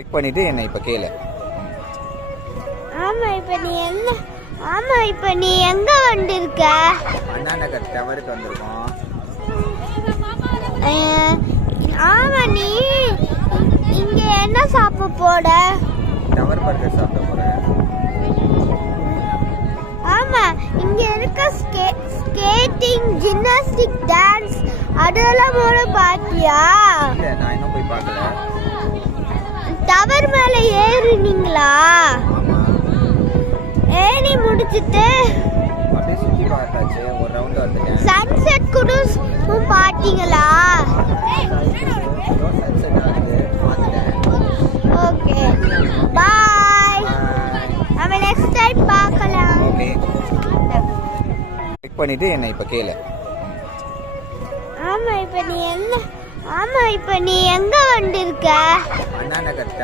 Check பண்ணிட்டு என்ன இப்ப கேளு. இப்ப நீ எங்க வந்திருக்க? அண்ணா நகர் டவருக்கு வந்திருக்கோம். ஆமா, நீ இங்க என்ன சாப்பிட போற? டவர் பர்கர் சாப்பிட போறேன். ஆமா, இங்க இருக்க ஸ்கேட்டிங், ஜிம்னாஸ்டிக், டான்ஸ் அதெல்லாம் போட பாத்தியா? இல்ல, நான் இன்னும் போய் பார்க்கல. டவர் மேல ஏறினீங்களா? ஆமா, ஏறி முடிச்சிட்டு அப்படியே சுத்தி பார்த்தாச்சு. ஒரு ரவுண்ட் வந்துட்டேன். சன்செட் கூட பாத்தீங்களா? சன்செட் ஆகுது, பார்த்துட்டேன். ஓகே, பாய். நம்ம நெக்ஸ்ட் டைம் பார்க்கலாம். ஓகே, செக் பண்ணிட்டு என்ன இப்ப கேளு. ஆமா, இப்ப நீ எங்க வந்திருக்க? அண்ணா நகர்